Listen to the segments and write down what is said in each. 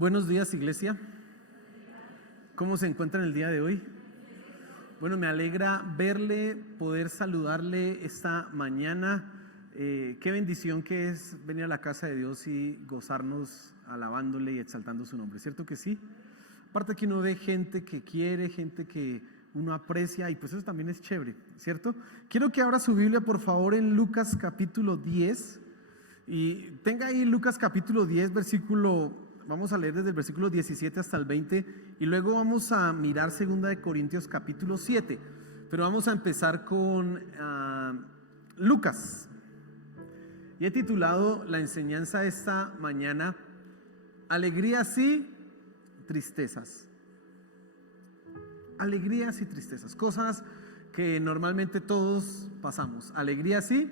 Buenos días, iglesia. ¿Cómo se encuentran el día de hoy? Bueno, me alegra verle, poder saludarle esta mañana. Qué bendición que es venir a la casa de Dios y gozarnos alabándole y exaltando su nombre, ¿cierto que sí? Aparte que uno ve gente que quiere, gente que uno aprecia, y pues eso también es chévere, ¿cierto? Quiero que abra su Biblia, por favor, en Lucas capítulo 10, y tenga ahí Lucas capítulo 10, vamos a leer desde el versículo 17 hasta el 20, y luego vamos a mirar 2 Corintios capítulo 7, pero vamos a empezar con Lucas, y he titulado la enseñanza esta mañana, alegrías sí, tristezas. Alegrías y tristezas, cosas que normalmente todos pasamos, alegrías y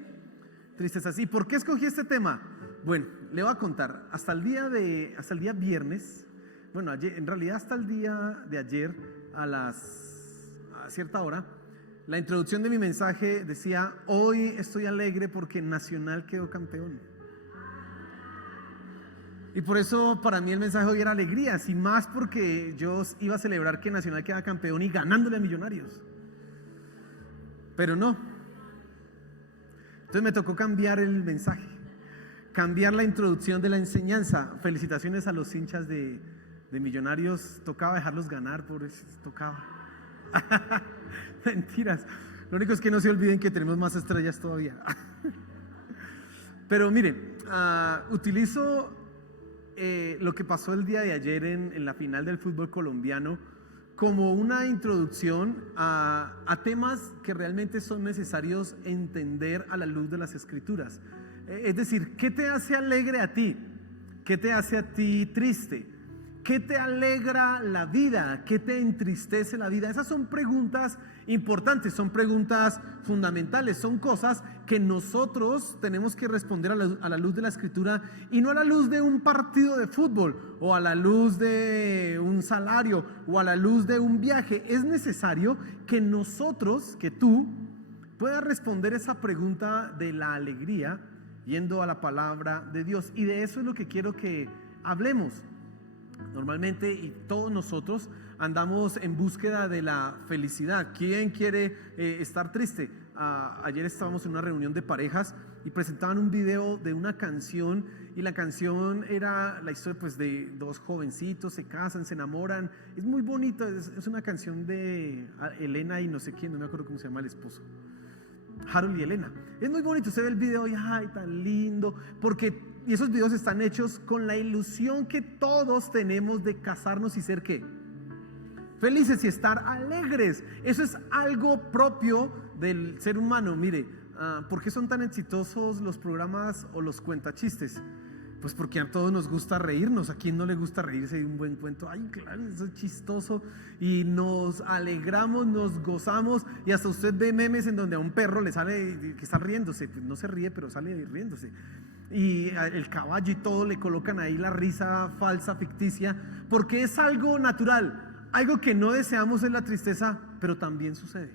tristezas. ¿Y por qué escogí este tema? Bueno, le voy a contar, hasta el día viernes, bueno, en realidad hasta el día de ayer a cierta hora, la introducción de mi mensaje decía: hoy estoy alegre porque Nacional quedó campeón. Y por eso para mí el mensaje hoy era alegrías, y más porque yo iba a celebrar que Nacional queda campeón y ganándole a Millonarios. Pero no. Entonces me tocó cambiar el mensaje, cambiar la introducción de la enseñanza. Felicitaciones a los hinchas de Millonarios. Tocaba dejarlos ganar, pobres, tocaba. Mentiras. Lo único es que no se olviden que tenemos más estrellas todavía. Pero miren, utilizo lo que pasó el día de ayer en la final del fútbol colombiano como una introducción a temas que realmente son necesarios entender a la luz de las Escrituras. Es decir, ¿qué te hace alegre a ti? ¿Qué te hace a ti triste? ¿Qué te alegra la vida? ¿Qué te entristece la vida? Esas son preguntas importantes, son preguntas fundamentales, son cosas que nosotros tenemos que responder a la luz de la Escritura, y no a la luz de un partido de fútbol, o a la luz de un salario, o a la luz de un viaje. Es necesario que nosotros, que tú, puedas responder esa pregunta de la alegría yendo a la palabra de Dios, y de eso es lo que quiero que hablemos. Normalmente, y todos nosotros andamos en búsqueda de la felicidad. ¿Quién quiere estar triste? Ayer estábamos en una reunión de parejas y presentaban un video de una canción, y la canción era la historia pues de dos jovencitos, se casan, se enamoran. Es muy bonita, es una canción de Elena y no sé quién, no me acuerdo cómo se llama el esposo, Harold y Elena. Es muy bonito, se ve el video y ay, tan lindo, y esos videos están hechos con la ilusión que todos tenemos de casarnos y ser ¿qué? Felices y estar alegres. Eso es algo propio del ser humano. Mire, ¿por qué son tan exitosos los programas o los cuentachistes? Pues porque a todos nos gusta reírnos. ¿A quién no le gusta reírse de un buen cuento? Ay, claro, eso es chistoso. Y nos alegramos, nos gozamos. Y hasta usted ve memes en donde a un perro le sale que está riéndose. Pues no se ríe, pero sale riéndose. Y el caballo y todo le colocan ahí la risa falsa, ficticia, porque es algo natural. Algo que no deseamos es la tristeza, pero también sucede.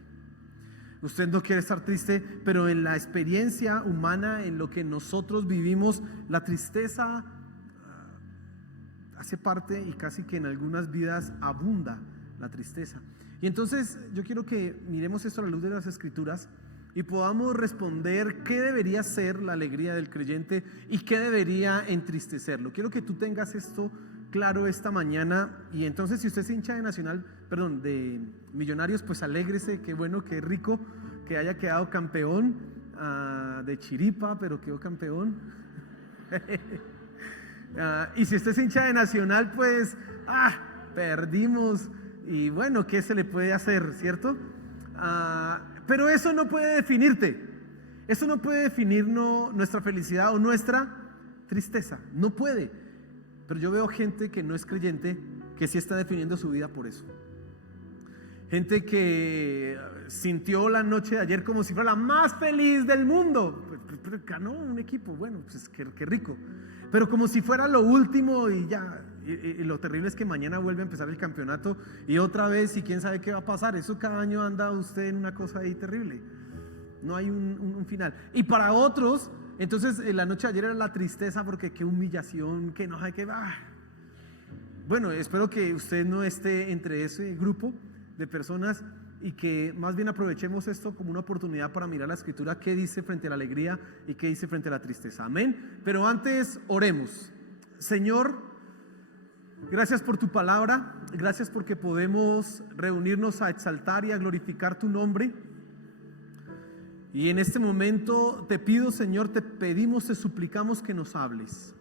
Usted no quiere estar triste, pero en la experiencia humana, en lo que nosotros vivimos, la tristeza hace parte, y casi que en algunas vidas abunda la tristeza. Y entonces yo quiero que miremos esto a la luz de las Escrituras y podamos responder qué debería ser la alegría del creyente y qué debería entristecerlo. Quiero que tú tengas esto claro esta mañana. Y entonces, si usted es hincha de Millonarios, pues alégrese, qué bueno, qué rico que haya quedado campeón, de chiripa, pero quedó campeón. Y si usted es hincha de Nacional, pues perdimos, y bueno, ¿qué se le puede hacer, cierto? Pero eso no puede definirte, eso no puede definir nuestra felicidad o nuestra tristeza, no puede. Pero yo veo gente que no es creyente que sí está definiendo su vida por eso. Gente que sintió la noche de ayer como si fuera la más feliz del mundo. Pero ganó un equipo, bueno, pues qué rico. Pero como si fuera lo último y ya. Y lo terrible es que mañana vuelve a empezar el campeonato y otra vez, y quién sabe qué va a pasar. Eso cada año anda usted en una cosa ahí terrible. No hay un final. Y para otros, entonces la noche de ayer era la tristeza porque qué humillación, que no hay que... bueno, espero que usted no esté entre ese grupo de personas y que más bien aprovechemos esto como una oportunidad para mirar la escritura, qué dice frente a la alegría y qué dice frente a la tristeza. Amén. Pero antes oremos. Señor, gracias por tu palabra, gracias porque podemos reunirnos a exaltar y a glorificar tu nombre. Y en este momento te pido, Señor, te pedimos, te suplicamos que nos hables,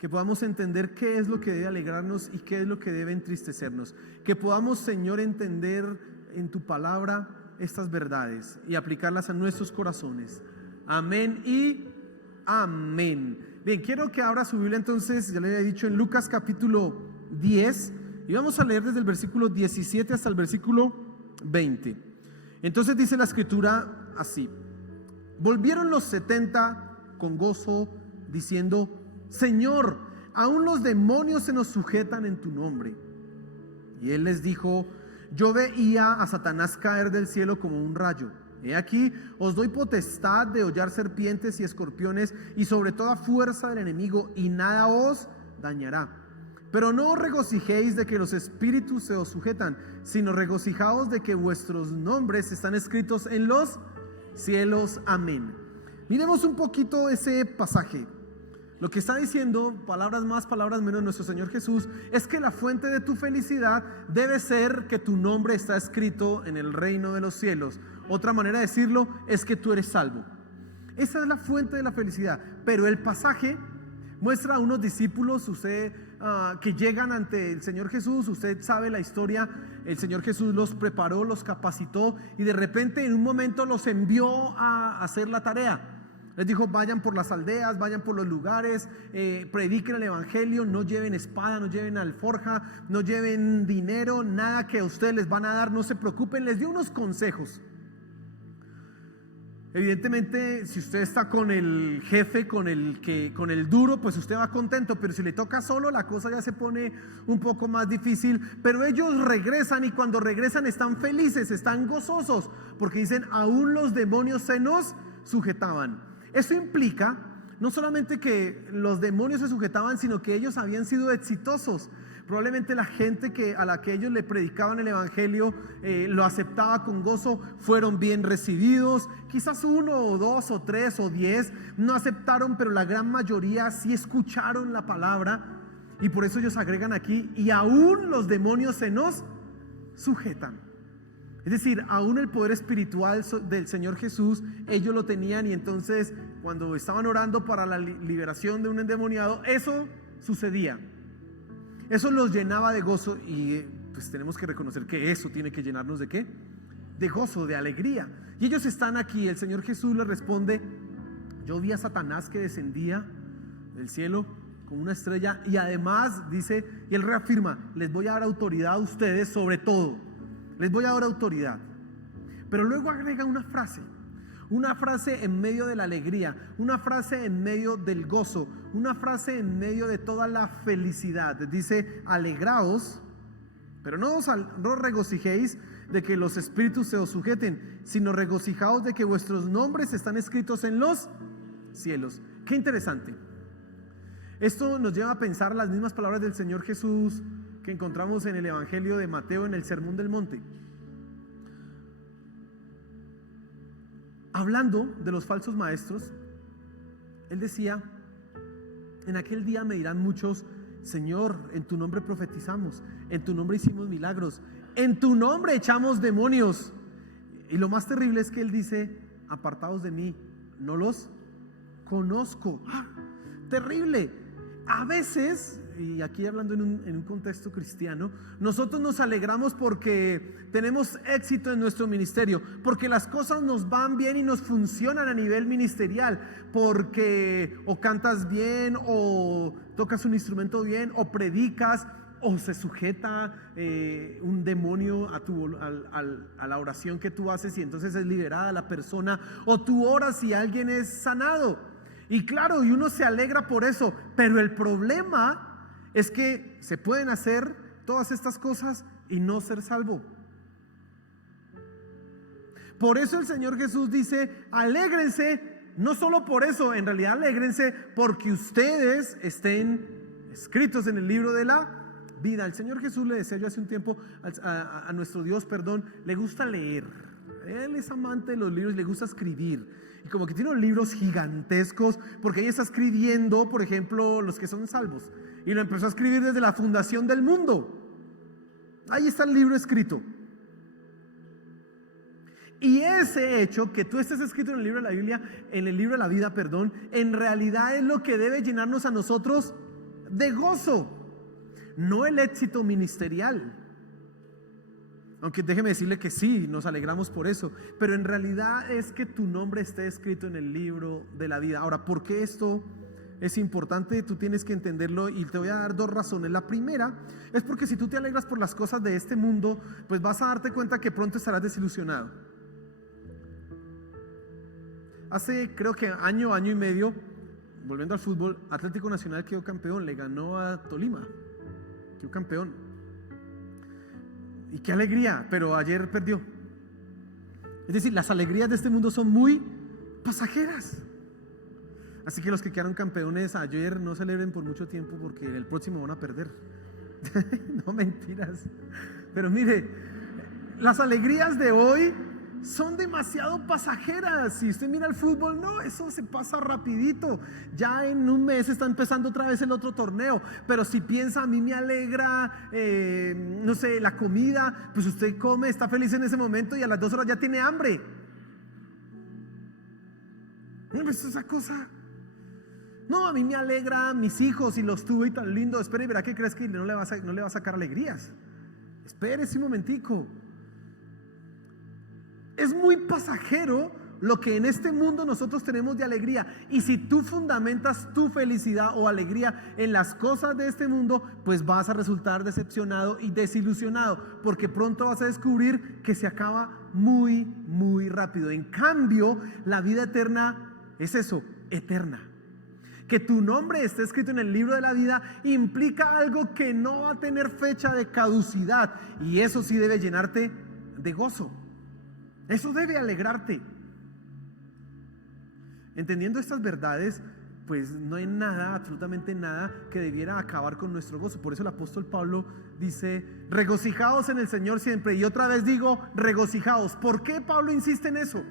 que podamos entender qué es lo que debe alegrarnos y qué es lo que debe entristecernos, que podamos, Señor, entender en tu palabra estas verdades y aplicarlas a nuestros corazones. Amén y amén. Bien, quiero que abra su Biblia entonces, ya le había dicho, en Lucas capítulo 10, y vamos a leer desde el versículo 17 hasta el versículo 20. Entonces dice la escritura así: volvieron los 70 con gozo, diciendo: Señor, aún los demonios se nos sujetan en tu nombre. Y él les dijo: yo veía a Satanás caer del cielo como un rayo. He aquí, os doy potestad de hollar serpientes y escorpiones y sobre toda fuerza del enemigo, y nada os dañará. Pero no os regocijéis de que los espíritus se os sujetan, sino regocijaos de que vuestros nombres están escritos en los cielos. Amén. Miremos un poquito ese pasaje. Lo que está diciendo, palabras más, palabras menos, nuestro Señor Jesús, es que la fuente de tu felicidad debe ser que tu nombre está escrito en el reino de los cielos. Otra manera de decirlo es que tú eres salvo. Esa es la fuente de la felicidad. Pero el pasaje muestra a unos discípulos, que llegan ante el Señor Jesús. Usted sabe la historia. El Señor Jesús los preparó, los capacitó, y de repente en un momento los envió a hacer la tarea. Les dijo: vayan por las aldeas, vayan por los lugares, prediquen el evangelio, no lleven espada, no lleven alforja, no lleven dinero, nada que a ustedes les van a dar, no se preocupen. Les dio unos consejos. Evidentemente, si usted está con el jefe, con el duro, pues usted va contento, pero si le toca solo, la cosa ya se pone un poco más difícil. Pero ellos regresan, y cuando regresan están felices, están gozosos, porque dicen: aún los demonios se nos sujetaban. Eso implica no solamente que los demonios se sujetaban, sino que ellos habían sido exitosos. Probablemente la gente a la que ellos le predicaban el evangelio lo aceptaba con gozo, fueron bien recibidos. Quizás 1 o 2 o 3 o 10 no aceptaron, pero la gran mayoría sí escucharon la palabra, y por eso ellos agregan aquí: y aún los demonios se nos sujetan. Es decir, aún el poder espiritual del Señor Jesús ellos lo tenían, y entonces cuando estaban orando para la liberación de un endemoniado, eso sucedía. Eso los llenaba de gozo, y pues tenemos que reconocer que eso tiene que llenarnos ¿de qué? De gozo, de alegría. Y ellos están aquí. El Señor Jesús les responde: yo vi a Satanás que descendía del cielo como una estrella, y además dice, y él reafirma: les voy a dar autoridad a ustedes sobre todo. Les voy a dar autoridad. Pero luego agrega una frase en medio de la alegría, una frase en medio del gozo, una frase en medio de toda la felicidad. Dice: alegraos, pero no regocijéis de que los espíritus se os sujeten, sino regocijaos de que vuestros nombres están escritos en los cielos. Qué interesante. Esto nos lleva a pensar las mismas palabras del Señor Jesús que encontramos en el Evangelio de Mateo, en el Sermón del Monte. Hablando de los falsos maestros, él decía: en aquel día me dirán muchos: Señor, en tu nombre profetizamos, en tu nombre hicimos milagros, en tu nombre echamos demonios. Y lo más terrible es que él dice: apartados de mí, no los conozco. ¡Ah! Terrible. A veces, y aquí hablando en un contexto cristiano, nosotros nos alegramos porque tenemos éxito en nuestro ministerio, porque las cosas nos van bien y nos funcionan a nivel ministerial, porque o cantas bien, o tocas un instrumento bien, o predicas, o se sujeta un demonio a la oración que tú haces, y entonces es liberada la persona, o tú oras y alguien es sanado. Y claro, y uno se alegra por eso, pero el problema es que se pueden hacer todas estas cosas y no ser salvo. Por eso el Señor Jesús dice: alégrense, no solo por eso, en realidad alégrense porque ustedes estén escritos en el libro de la vida. El Señor Jesús, le decía yo hace un tiempo, a nuestro Dios, perdón, le gusta leer. Él es amante de los libros, le gusta escribir. Y como que tiene unos libros gigantescos, porque ahí está escribiendo, por ejemplo, los que son salvos. Y lo empezó a escribir desde la fundación del mundo. Ahí está el libro escrito. Y ese hecho, que tú estés escrito en el libro de la Biblia, en el libro de la vida, perdón, en realidad es lo que debe llenarnos a nosotros de gozo, no el éxito ministerial. Aunque déjeme decirle que sí, nos alegramos por eso, pero en realidad es que tu nombre esté escrito en el libro de la vida. Ahora, ¿por qué esto es importante? Tú tienes que entenderlo y te voy a dar dos razones. La primera es porque si tú te alegras por las cosas de este mundo, pues vas a darte cuenta que pronto estarás desilusionado. Hace creo que año y medio, volviendo al fútbol, Atlético Nacional quedó campeón, le ganó a Tolima, quedó campeón. Y qué alegría, pero ayer perdió. Es decir, las alegrías de este mundo son muy pasajeras. Así que los que quedaron campeones ayer no celebren por mucho tiempo, porque en el próximo van a perder. No, mentiras. Pero mire, las alegrías de hoy son demasiado pasajeras. Si usted mira el fútbol, no, eso se pasa rapidito. Ya en un mes está empezando otra vez el otro torneo. Pero si piensa, a mí me alegra, no sé, la comida, pues usted come, está feliz en ese momento y a las 2 horas ya tiene hambre. Pues esa cosa. No, a mí me alegra mis hijos y los tuve y tan lindo. Espere y verá que crees que no le va a sacar alegrías. Espérese un momentico. Es muy pasajero lo que en este mundo nosotros tenemos de alegría. Y si tú fundamentas tu felicidad o alegría en las cosas de este mundo, pues vas a resultar decepcionado y desilusionado, porque pronto vas a descubrir que se acaba muy, muy rápido. En cambio, la vida eterna es eso, eterna. Que tu nombre esté escrito en el libro de la vida implica algo que no va a tener fecha de caducidad, y eso sí debe llenarte de gozo. Eso debe alegrarte. Entendiendo estas verdades, pues no hay nada, absolutamente nada, que debiera acabar con nuestro gozo. Por eso el apóstol Pablo dice: regocijaos en el Señor siempre. Y otra vez digo, regocijaos. ¿Por qué Pablo insiste en eso?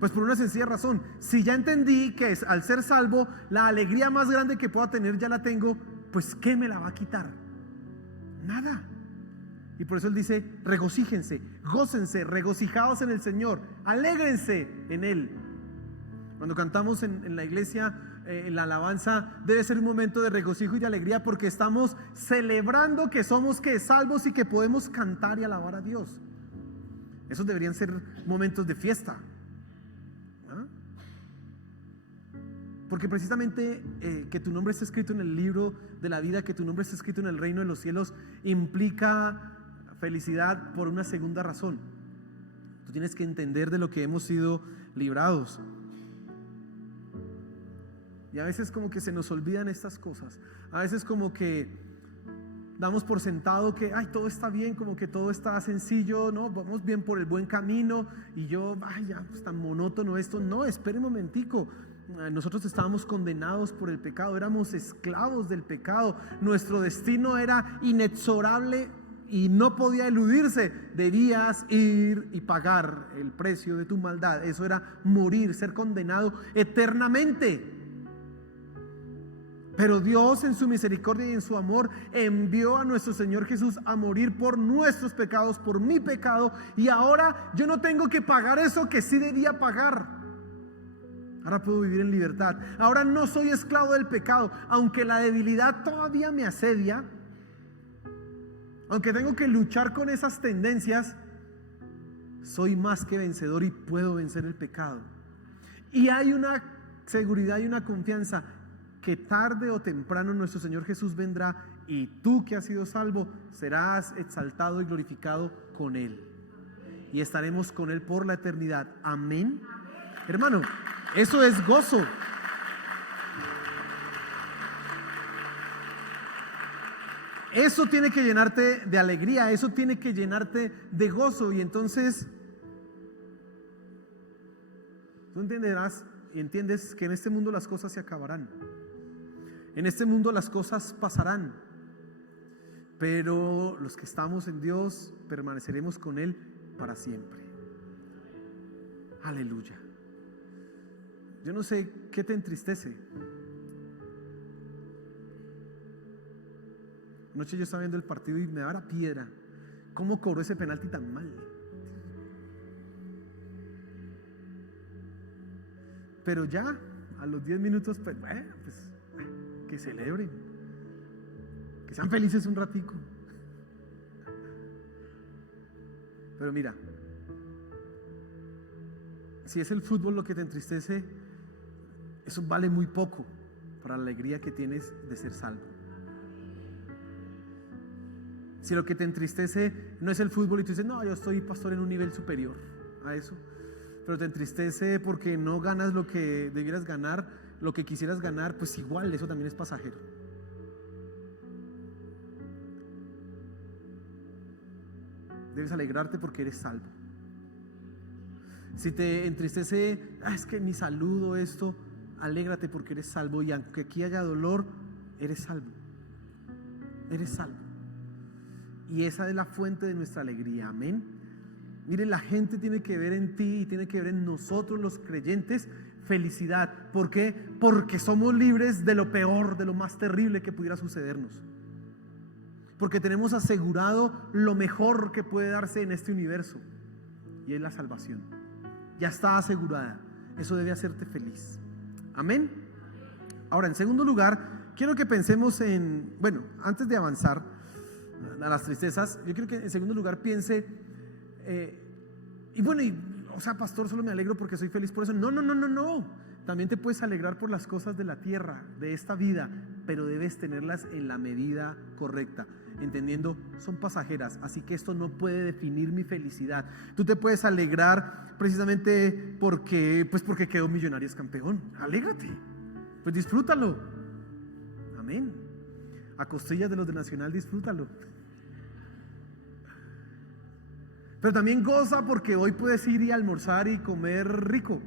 Pues por una sencilla razón. Si ya entendí que al ser salvo, la alegría más grande que pueda tener ya la tengo, pues ¿qué me la va a quitar? Nada. Y por eso él dice: regocíjense, gócense, regocijaos en el Señor, alégrense en Él. Cuando cantamos en la iglesia, en la alabanza, debe ser un momento de regocijo y de alegría, porque estamos celebrando que somos salvos y que podemos cantar y alabar a Dios. Esos deberían ser momentos de fiesta. ¿Ah? Porque precisamente que tu nombre esté escrito en el libro de la vida, que tu nombre esté escrito en el reino de los cielos, implica felicidad por una segunda razón. Tú tienes que entender de lo que hemos sido librados. Y a veces como que se nos olvidan estas cosas. A veces como que damos por sentado que todo está bien, como que todo está sencillo, no, vamos bien por el buen camino. Y yo, ya, pues tan monótono esto. No, espere un momentico. Nosotros estábamos condenados por el pecado, éramos esclavos del pecado. Nuestro destino era inexorable y no podía eludirse. Debías ir y pagar el precio de tu maldad. Eso era morir, ser condenado eternamente. Pero Dios, en su misericordia y en su amor, envió a nuestro Señor Jesús a morir por nuestros pecados, por mi pecado. Y ahora yo no tengo que pagar eso que sí debía pagar. Ahora puedo vivir en libertad. Ahora no soy esclavo del pecado. Aunque la debilidad todavía me asedia, aunque tengo que luchar con esas tendencias, soy más que vencedor y puedo vencer el pecado. Y hay una seguridad y una confianza que tarde o temprano nuestro Señor Jesús vendrá, y tú que has sido salvo serás exaltado y glorificado con Él, y estaremos con Él por la eternidad. Amén. Hermano, eso es gozo. Eso tiene que llenarte de alegría, eso tiene que llenarte de gozo. Y entonces tú entenderás y entiendes que en este mundo las cosas se acabarán. En este mundo las cosas pasarán, pero los que estamos en Dios permaneceremos con Él para siempre. Aleluya. Yo no sé qué te entristece. Anoche yo estaba viendo el partido y me daba la piedra. ¿Cómo cobró ese penalti tan mal? Pero ya, a los 10 minutos, pues bueno, que celebren. Que sean felices un ratico. Pero mira, si es el fútbol lo que te entristece, eso vale muy poco para la alegría que tienes de ser salvo. Si lo que te entristece no es el fútbol y tú dices, no, yo estoy pastor en un nivel superior a eso, pero te entristece porque no ganas lo que debieras ganar, lo que quisieras ganar, pues igual eso también es pasajero. Debes alegrarte porque eres salvo. Si te entristece, es que mi salud o esto, alégrate porque eres salvo, y aunque aquí haya dolor, eres salvo. Eres salvo. Y esa es la fuente de nuestra alegría, amén. Mire, la gente tiene que ver en ti y tiene que ver en nosotros los creyentes felicidad. ¿Por qué? Porque somos libres de lo peor, de lo más terrible que pudiera sucedernos. Porque tenemos asegurado lo mejor que puede darse en este universo, y es la salvación. Ya está asegurada. Eso debe hacerte feliz. Amén. Ahora, en segundo lugar, quiero que pensemos en, bueno, antes de avanzar a las tristezas, yo quiero que en segundo lugar piense, o sea, pastor, solo me alegro porque soy feliz por eso. No. También te puedes alegrar por las cosas de la tierra, de esta vida, pero debes tenerlas en la medida correcta, entendiendo, son pasajeras, así que esto no puede definir mi felicidad. Tú te puedes alegrar precisamente porque quedó Millonarios campeón. Alégrate, pues disfrútalo. Amén. A costillas de los de Nacional, disfrútalo. Pero también goza porque hoy puedes ir y almorzar y comer rico.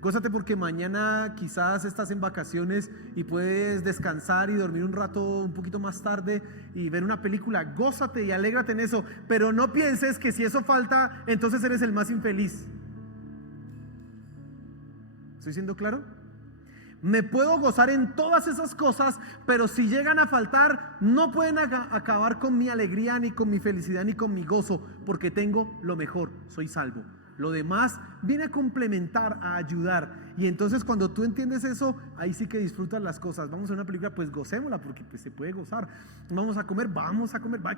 Gózate porque mañana quizás estás en vacaciones y puedes descansar y dormir un rato un poquito más tarde y ver una película. Gózate y alégrate en eso, pero no pienses que si eso falta, entonces eres el más infeliz. ¿Estoy siendo claro? Me puedo gozar en todas esas cosas, pero si llegan a faltar, no pueden acabar con mi alegría, ni con mi felicidad, ni con mi gozo, porque tengo lo mejor, soy salvo. Lo demás viene a complementar, a ayudar. Y entonces cuando tú entiendes eso, ahí sí que disfrutas las cosas. Vamos a una película, pues gocémosla, porque pues se puede gozar. Vamos a comer,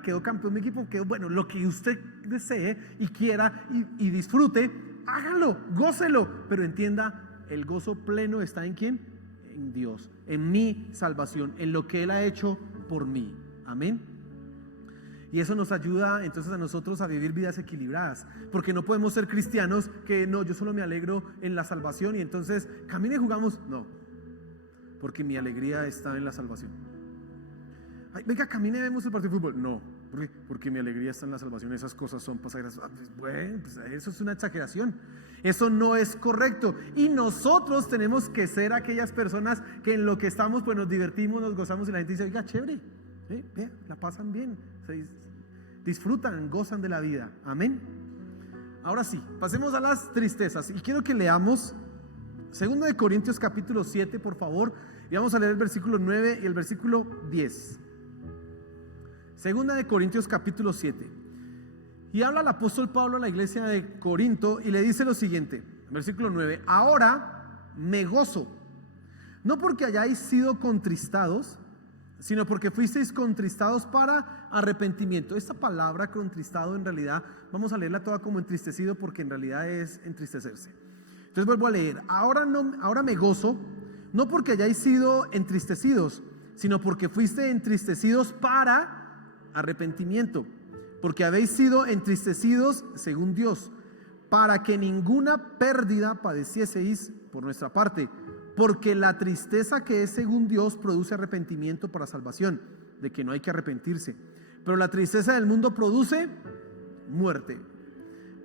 quedó campeón mi equipo, quedó bueno, lo que usted desee y quiera y disfrute, hágalo, gócelo, pero entienda, el gozo pleno está ¿en quién? En Dios, en mi salvación, en lo que Él ha hecho por mí. Amén. Y eso nos ayuda entonces a nosotros a vivir vidas equilibradas, porque no podemos ser cristianos que no, yo solo me alegro en la salvación y entonces camine y jugamos. No, porque mi alegría está en la salvación. Ay, venga, camine y vemos el partido de fútbol. No, porque mi alegría está en la salvación. Esas cosas son pasajeras. Bueno, pues eso es una exageración. Eso no es correcto. Y nosotros tenemos que ser aquellas personas que en lo que estamos, pues nos divertimos, nos gozamos y la gente dice, oiga, chévere, vea, la pasan bien, disfrutan, gozan de la vida. Amén. Ahora sí, pasemos a las tristezas. Y quiero que leamos 2 Corintios capítulo 7, por favor. Y vamos a leer el versículo 9 y el versículo 10. 2 Corintios capítulo 7. Y habla el apóstol Pablo a la iglesia de Corinto y le dice lo siguiente, versículo 9: ahora me gozo, no porque hayáis sido contristados, sino porque fuisteis contristados para arrepentimiento. Esta palabra contristado, en realidad vamos a leerla toda como entristecido, porque en realidad es entristecerse. Entonces vuelvo a leer: ahora me gozo, no porque hayáis sido entristecidos, sino porque fuiste entristecidos para arrepentimiento, porque habéis sido entristecidos según Dios, para que ninguna pérdida padecieseis por nuestra parte, porque la tristeza que es según Dios produce arrepentimiento para salvación, de que no hay que arrepentirse, pero la tristeza del mundo produce muerte.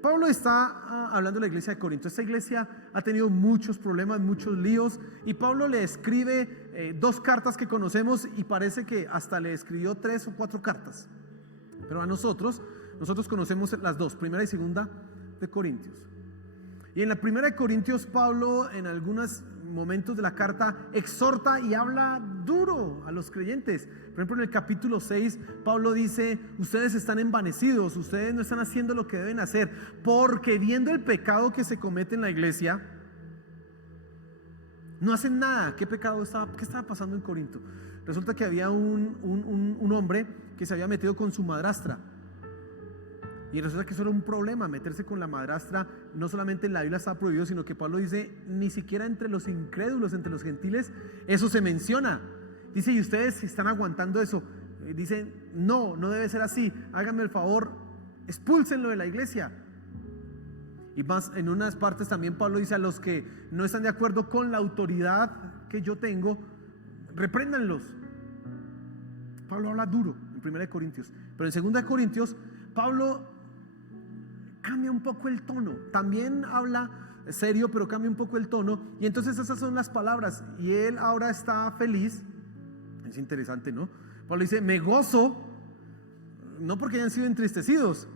Pablo está hablando de la iglesia de Corinto. Esta iglesia ha tenido muchos problemas, muchos líos, y Pablo le escribe 2 cartas que conocemos, y parece que hasta le escribió 3 o 4 cartas. Pero a nosotros conocemos las 2, primera y segunda de Corintios. Y en la primera de Corintios, Pablo en algunos momentos de la carta exhorta y habla duro a los creyentes. Por ejemplo, en el capítulo 6, Pablo dice: ustedes están envanecidos, ustedes no están haciendo lo que deben hacer, porque viendo el pecado que se comete en la iglesia, no hacen nada. ¿Qué estaba pasando en Corinto? Resulta que había un hombre que se había metido con su madrastra. Y resulta que eso era un problema, meterse con la madrastra. No solamente en la Biblia está prohibido, sino que Pablo dice, ni siquiera entre los incrédulos, entre los gentiles, eso se menciona. Dice, y ustedes están aguantando eso. Dicen, no debe ser así. Háganme el favor, expúlsenlo de la iglesia. Y más, en unas partes también Pablo dice, a los que no están de acuerdo con la autoridad que yo tengo, repréndanlos. Pablo habla duro en 1 Corintios, pero en 2 Corintios Pablo cambia un poco el tono. También habla serio, pero cambia un poco el tono. Y entonces esas son las palabras. Y él ahora está feliz. Es interesante, ¿no? Pablo dice, me gozo, no porque hayan sido entristecidos,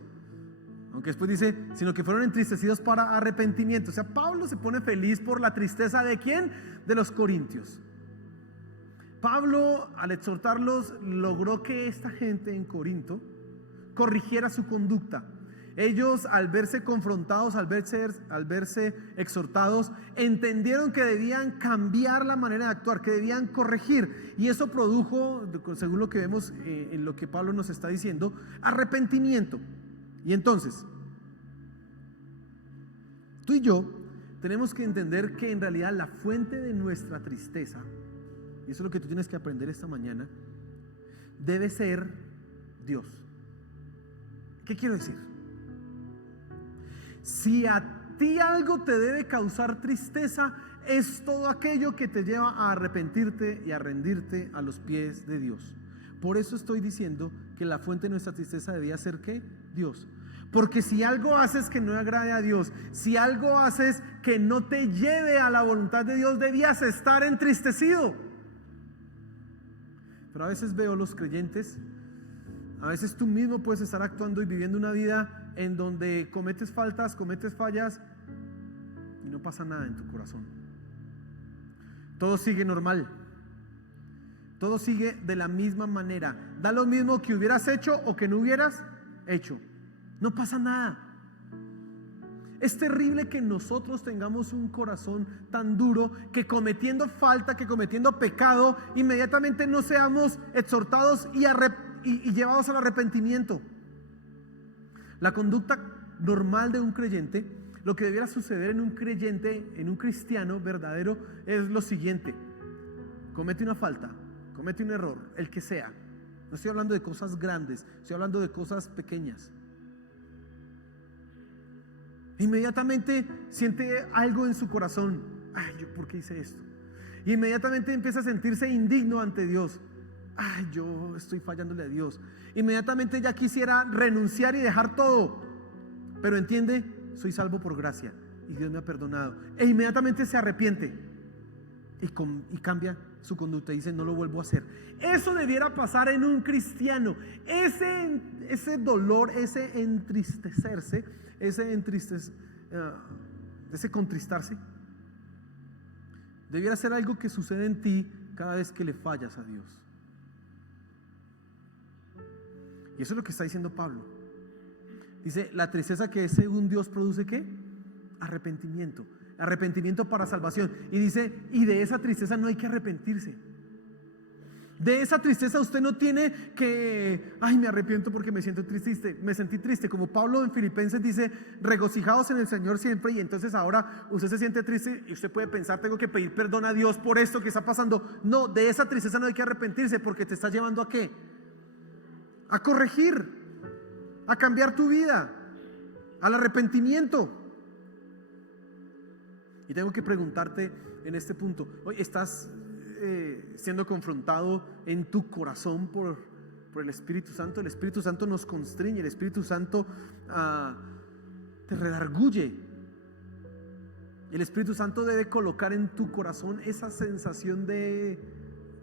aunque después dice, sino que fueron entristecidos para arrepentimiento. O sea, Pablo se pone feliz por la tristeza ¿de quién? De los corintios. Pablo, al exhortarlos, logró que esta gente en Corinto corrigiera su conducta. Ellos, al verse confrontados, al verse exhortados, entendieron que debían cambiar la manera de actuar, que debían corregir. Y eso produjo, según lo que vemos en lo que Pablo nos está diciendo, arrepentimiento. Y entonces, tú y yo tenemos que entender que en realidad la fuente de nuestra tristeza, y eso es lo que tú tienes que aprender esta mañana, debe ser Dios. ¿Qué quiero decir? Si a ti algo te debe causar tristeza, es todo aquello que te lleva a arrepentirte y a rendirte a los pies de Dios. Por eso estoy diciendo que la fuente de nuestra tristeza debía ser ¿qué? Dios. Porque si algo haces que no agrade a Dios, si algo haces que no te lleve a la voluntad de Dios, debías estar entristecido. Pero a veces veo los creyentes, a veces tú mismo puedes estar actuando y viviendo una vida en donde cometes faltas, cometes fallas y no pasa nada en tu corazón. Todo sigue normal, todo sigue de la misma manera. Da lo mismo que hubieras hecho o que no hubieras hecho, no pasa nada. Es terrible que nosotros tengamos un corazón tan duro que cometiendo falta, que cometiendo pecado, inmediatamente no seamos exhortados y llevados al arrepentimiento. La conducta normal de un creyente, lo que debiera suceder en un creyente, en un cristiano verdadero, es lo siguiente: comete una falta, comete un error, el que sea. No estoy hablando de cosas grandes, estoy hablando de cosas pequeñas. Inmediatamente siente algo en su corazón. Ay, ¿yo por qué hice esto? Y inmediatamente empieza a sentirse indigno ante Dios. Ay, yo estoy fallándole a Dios. Inmediatamente ya quisiera renunciar y dejar todo, pero entiende, soy salvo por gracia y Dios me ha perdonado. E inmediatamente se arrepiente y cambia su conducta y dice, no lo vuelvo a hacer. Eso debiera pasar en un cristiano. Ese dolor, ese entristecerse, ese contristarse, debiera ser algo que sucede en ti cada vez que le fallas a Dios. Y eso es lo que está diciendo Pablo. Dice, la tristeza que según Dios produce ¿qué? Arrepentimiento. Arrepentimiento para salvación. Y dice, y de esa tristeza no hay que arrepentirse. De esa tristeza usted no tiene que, ay, me arrepiento porque me siento triste, me sentí triste. Como Pablo en Filipenses dice, regocijaos en el Señor siempre. Y entonces ahora usted se siente triste y usted puede pensar, tengo que pedir perdón a Dios por esto que está pasando. No, de esa tristeza no hay que arrepentirse, porque te está llevando ¿a qué? A corregir, a cambiar tu vida, al arrepentimiento. Y tengo que preguntarte en este punto, hoy estás siendo confrontado en tu corazón por el Espíritu Santo. El Espíritu Santo nos constriñe, el Espíritu Santo te redarguye. El Espíritu Santo debe colocar en tu corazón esa sensación de,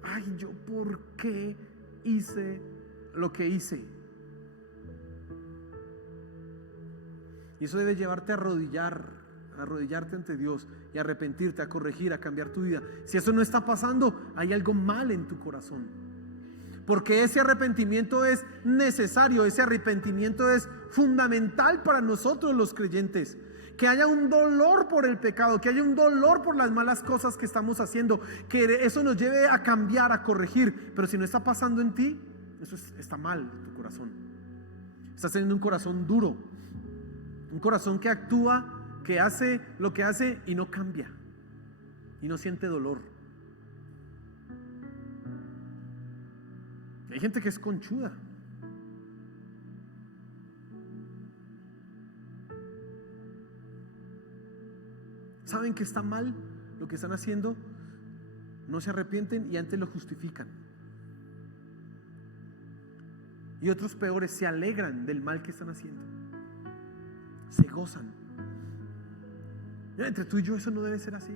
ay, ¿yo por qué hice lo que hice? Y eso debe llevarte a arrodillarte ante Dios y a arrepentirte, a corregir, a cambiar tu vida. Si eso no está pasando, hay algo mal en tu corazón. Porque ese arrepentimiento es necesario, ese arrepentimiento es fundamental para nosotros los creyentes. Que haya un dolor por el pecado, que haya un dolor por las malas cosas que estamos haciendo, que eso nos lleve a cambiar, a corregir. Pero si no está pasando en ti, está mal en tu corazón. Estás teniendo un corazón duro, un corazón que actúa, que hace lo que hace y no cambia, y no siente dolor. Hay gente que es conchuda. Saben que está mal lo que están haciendo, no se arrepienten y antes lo justifican. Y otros peores se alegran del mal que están haciendo, se gozan. Mira, entre tú y yo eso no debe ser así.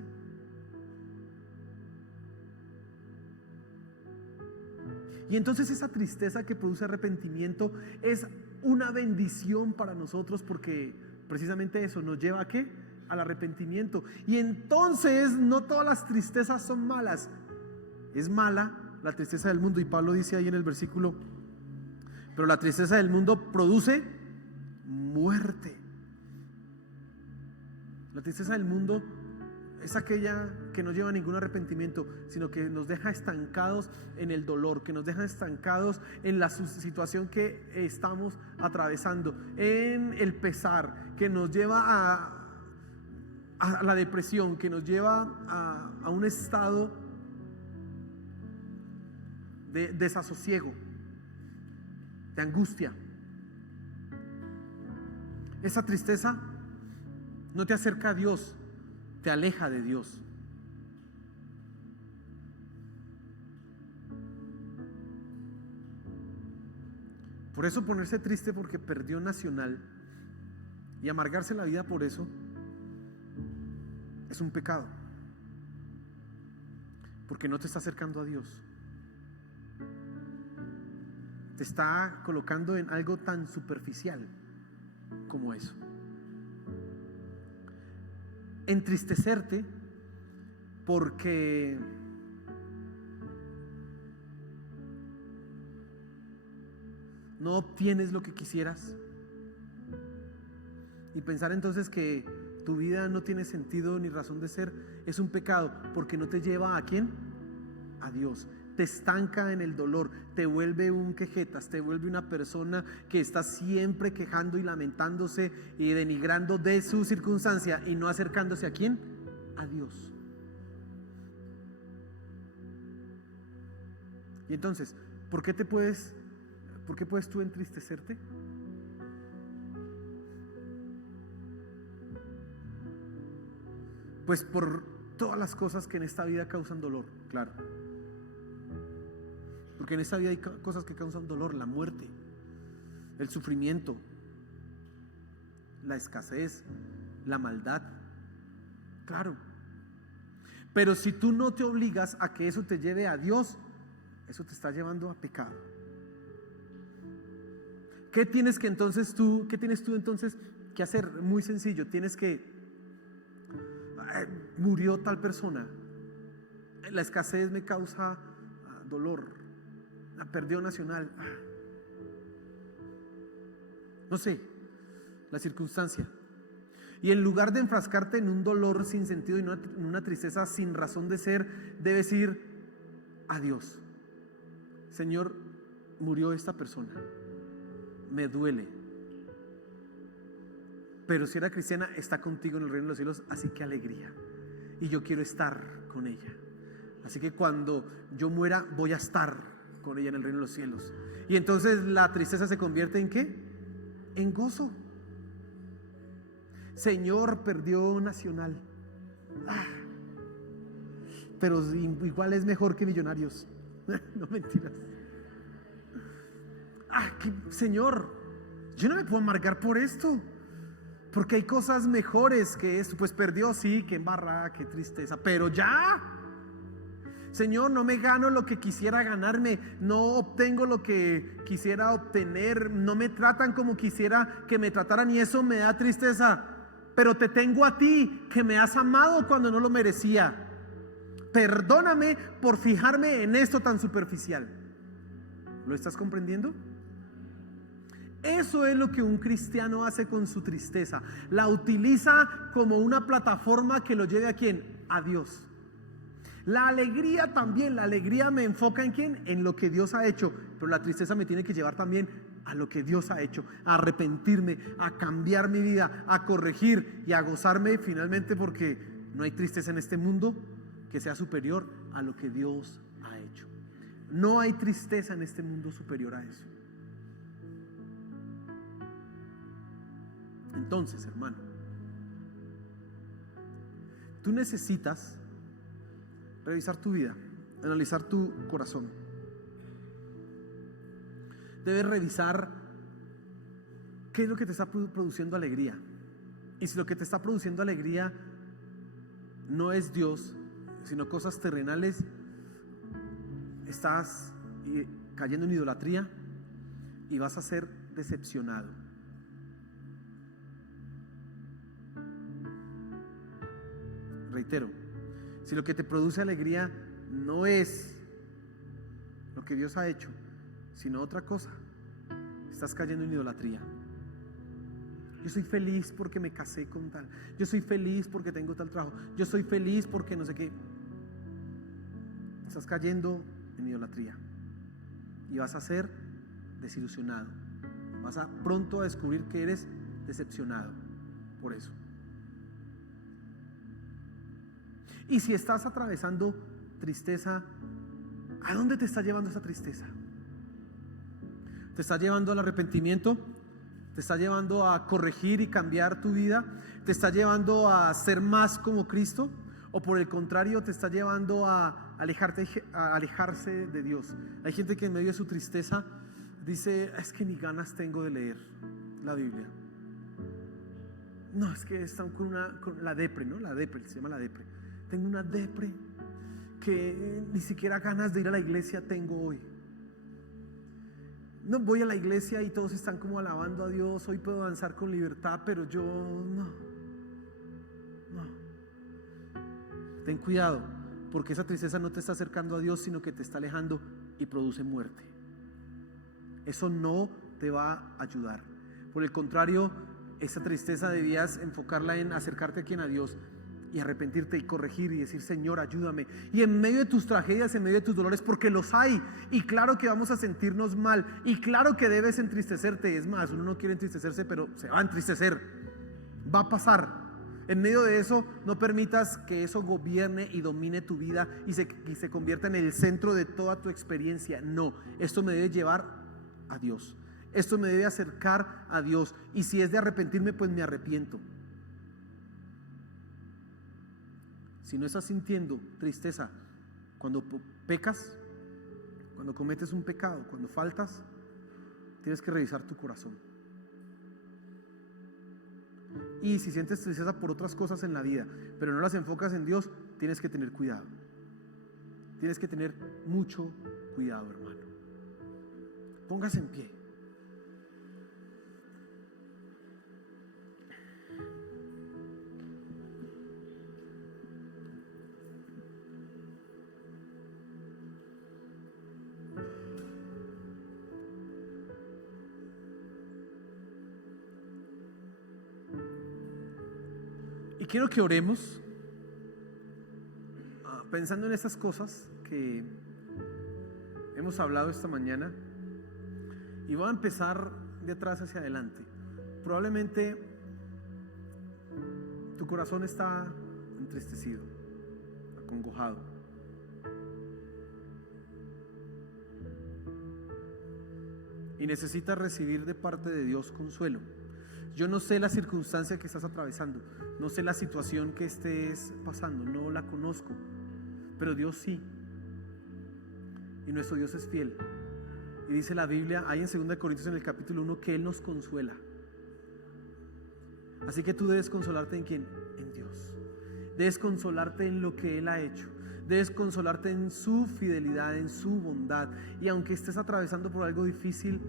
Y entonces esa tristeza que produce arrepentimiento es una bendición para nosotros, porque precisamente eso nos lleva ¿a qué? Al arrepentimiento. Y entonces no todas las tristezas son malas. Es mala la tristeza del mundo, y Pablo dice ahí en el versículo: pero la tristeza del mundo produce muerte. La tristeza del mundo es aquella que no lleva a ningún arrepentimiento, sino que nos deja estancados en el dolor, que nos deja estancados en la situación que estamos atravesando, en el pesar, que nos lleva a la depresión, que nos lleva a un estado de desasosiego, de angustia. Esa tristeza no te acerca a Dios, te aleja de Dios. Por eso ponerse triste porque perdió Nacional y amargarse la vida por eso es un pecado, porque no te está acercando a Dios, te está colocando en algo tan superficial como eso. Entristecerte porque no obtienes lo que quisieras, y pensar entonces que tu vida no tiene sentido ni razón de ser, es un pecado, porque no te lleva ¿a quién? A Dios. Te estanca en el dolor, te vuelve un quejetas, te vuelve una persona que está siempre quejando y lamentándose y denigrando de su circunstancia, y no acercándose ¿a quién? A Dios. Y entonces, ¿por qué puedes tú entristecerte? Pues por todas las cosas que en esta vida causan dolor, claro. Porque en esta vida hay cosas que causan dolor: la muerte, el sufrimiento, la escasez, la maldad, claro. Pero si tú no te obligas a que eso te lleve a Dios, eso te está llevando a pecado. ¿Qué tienes tú entonces que hacer? Muy sencillo, tienes que murió tal persona, la escasez me causa dolor, perdió Nacional, no sé, la circunstancia. Y en lugar de enfrascarte en un dolor sin sentido y en una tristeza sin razón de ser, debes ir a Dios. Señor, murió esta persona, me duele, pero si era cristiana, está contigo en el reino de los cielos, así que alegría, y yo quiero estar con ella. Así que cuando yo muera, voy a estar con ella en el reino de los cielos. Y entonces la tristeza se convierte ¿en qué? En gozo. Señor, perdió Nacional, pero igual es mejor que Millonarios. No, mentiras. Señor, yo no me puedo amargar por esto. Porque hay cosas mejores que esto. Pues perdió, sí, qué embarrada, qué tristeza, pero ya. Señor, no me gano lo que quisiera ganarme, no obtengo lo que quisiera obtener, no me tratan como quisiera que me trataran y eso me da tristeza. Pero te tengo a ti, que me has amado cuando no lo merecía. Perdóname por fijarme en esto tan superficial. ¿Lo estás comprendiendo? Eso es lo que un cristiano hace con su tristeza. La utiliza como una plataforma que lo lleve ¿a quién? A Dios. La alegría también, la alegría me enfoca ¿en quién? En lo que Dios ha hecho. Pero la tristeza me tiene que llevar también a lo que Dios ha hecho, a arrepentirme, a cambiar mi vida, a corregir y a gozarme finalmente, porque no hay tristeza en este mundo que sea superior a lo que Dios ha hecho. No hay tristeza en este mundo superior a eso. Entonces, hermano, tú necesitas revisar tu vida, analizar tu corazón. Debes revisar qué es lo que te está produciendo alegría. Y si lo que te está produciendo alegría no es Dios, sino cosas terrenales, estás cayendo en idolatría y vas a ser decepcionado. Reitero, si lo que te produce alegría no es lo que Dios ha hecho, sino otra cosa, estás cayendo en idolatría. Yo soy feliz porque me casé con tal, yo soy feliz porque tengo tal trabajo, yo soy feliz porque no sé qué. Estás cayendo en idolatría y vas a ser desilusionado. Vas a pronto a descubrir que eres decepcionado por eso. Y si estás atravesando tristeza, ¿a dónde te está llevando esa tristeza? ¿Te está llevando al arrepentimiento? ¿Te está llevando a corregir y cambiar tu vida? ¿Te está llevando a ser más como Cristo? ¿O por el contrario te está llevando a alejarse de Dios? Hay gente que en medio de su tristeza dice: es que ni ganas tengo de leer la Biblia. No, es que están con la depre, ¿no? La depre, se llama la depre. Tengo una depre que ni siquiera ganas de ir a la iglesia tengo hoy. No voy a la iglesia y todos están como alabando a Dios. Hoy puedo danzar con libertad, pero yo no. Ten cuidado, porque esa tristeza no te está acercando a Dios, sino que te está alejando y produce muerte. Eso no te va a ayudar. Por el contrario, esa tristeza debías enfocarla en acercarte a Dios y arrepentirte y corregir y decir: Señor, ayúdame. Y en medio de tus tragedias, en medio de tus dolores, porque los hay, y claro que vamos a sentirnos mal, y claro que debes entristecerte. Es más, uno no quiere entristecerse, pero se va a entristecer, va a pasar. En medio de eso, no permitas que eso gobierne y domine tu vida y se convierta en el centro de toda tu experiencia. No, esto me debe llevar a Dios, esto me debe acercar a Dios, y si es de arrepentirme, pues me arrepiento. Si no estás sintiendo tristeza cuando pecas, cuando cometes un pecado, cuando faltas, tienes que revisar tu corazón. Y si sientes tristeza por otras cosas en la vida, pero no las enfocas en Dios, tienes que tener cuidado. Tienes que tener mucho cuidado, hermano. Póngase en pie. Y quiero que oremos pensando en estas cosas que hemos hablado esta mañana, y voy a empezar de atrás hacia adelante. Probablemente tu corazón está entristecido, acongojado. Y necesitas recibir de parte de Dios consuelo. Yo no sé la circunstancia que estás atravesando, no sé la situación que estés pasando, no la conozco, pero Dios sí. Y nuestro Dios es fiel. Y dice la Biblia, ahí en 2 Corintios en el capítulo 1, que Él nos consuela. Así que tú debes consolarte ¿en quién? En Dios. Debes consolarte en lo que Él ha hecho. Debes consolarte en su fidelidad, en su bondad. Y aunque estés atravesando por algo difícil,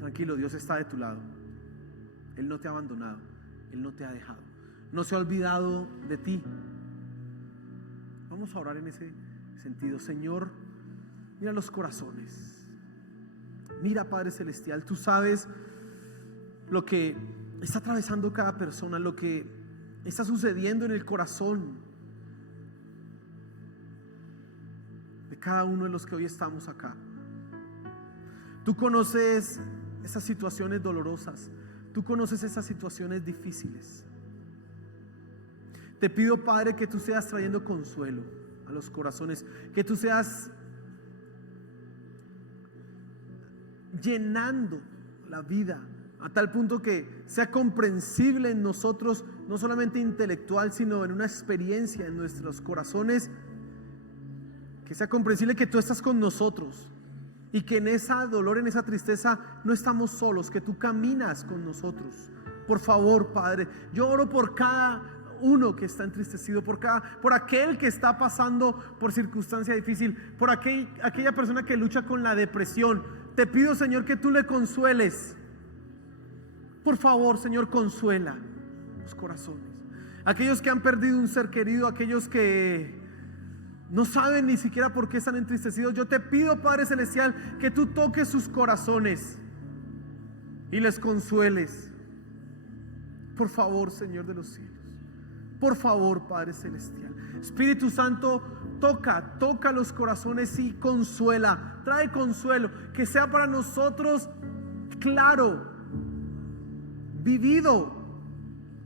tranquilo, Dios está de tu lado. Él no te ha abandonado, Él no te ha dejado, no se ha olvidado de ti. Vamos a orar en ese sentido. Señor, mira los corazones. Mira, Padre Celestial, tú sabes lo que está atravesando cada persona, lo que está sucediendo en el corazón de cada uno de los que hoy estamos acá. Tú conoces esas situaciones dolorosas, tú conoces esas situaciones difíciles. Te pido, Padre, que tú seas trayendo consuelo a los corazones, que tú seas llenando la vida a tal punto que sea comprensible en nosotros, no solamente intelectual, sino en una experiencia en nuestros corazones, que sea comprensible que tú estás con nosotros y que en ese dolor, en esa tristeza no estamos solos, que tú caminas con nosotros. Por favor, Padre, yo oro por cada uno que está entristecido, por aquel que está pasando por circunstancia difícil, por aquella persona que lucha con la depresión. Te pido, Señor, que tú le consueles. Por favor, Señor, consuela los corazones. Aquellos que han perdido un ser querido, aquellos que no saben ni siquiera por qué están entristecidos, yo te pido, Padre Celestial, que tú toques sus corazones y les consueles. Por favor, Señor de los cielos. Por favor, Padre Celestial. Espíritu Santo, toca los corazones y consuela. Trae consuelo, que sea para nosotros claro, vivido,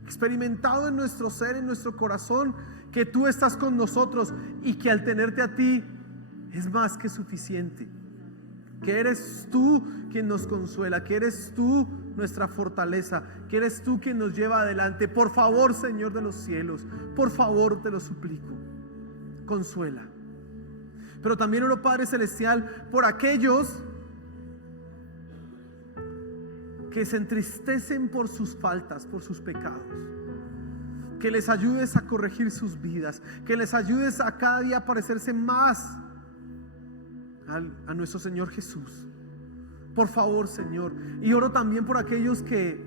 experimentado en nuestro ser, en nuestro corazón, que tú estás con nosotros y que al tenerte a ti es más que suficiente. Que eres tú quien nos consuela, que eres tú nuestra fortaleza, que eres tú quien nos lleva adelante. Por favor, Señor de los cielos, por favor te lo suplico, consuela. Pero también oro, Padre Celestial, por aquellos que se entristecen por sus faltas, por sus pecados. Que les ayudes a corregir sus vidas, que les ayudes a cada día parecerse más a nuestro Señor Jesús. Por favor, Señor. Y oro también por aquellos que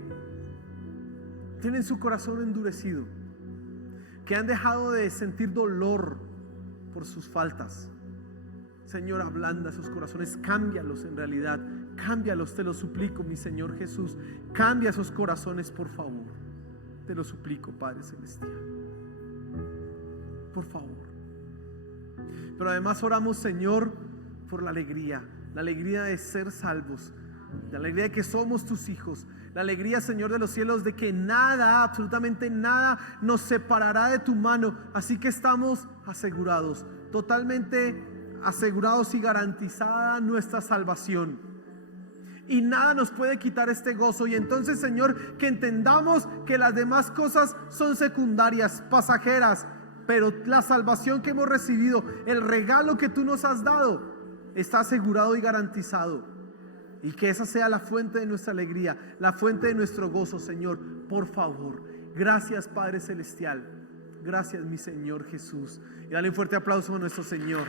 tienen su corazón endurecido, que han dejado de sentir dolor por sus faltas. Señor, ablanda sus corazones, cámbialos en realidad, cámbialos, te lo suplico, mi Señor Jesús. Cambia esos corazones, por favor. Te lo suplico, Padre Celestial. Por favor. Pero además oramos, Señor, por la alegría de ser salvos, la alegría de que somos tus hijos, la alegría, Señor de los cielos, de que nada, absolutamente nada nos separará de tu mano. Así que estamos asegurados, totalmente asegurados y garantizada nuestra salvación. Y nada nos puede quitar este gozo. Y entonces, Señor, que entendamos que las demás cosas son secundarias, pasajeras, pero la salvación que hemos recibido, el regalo que tú nos has dado, está asegurado y garantizado. Y que esa sea la fuente de nuestra alegría, la fuente de nuestro gozo, Señor. Por favor. Gracias, Padre Celestial. Gracias, mi Señor Jesús. Y dale un fuerte aplauso a nuestro Señor.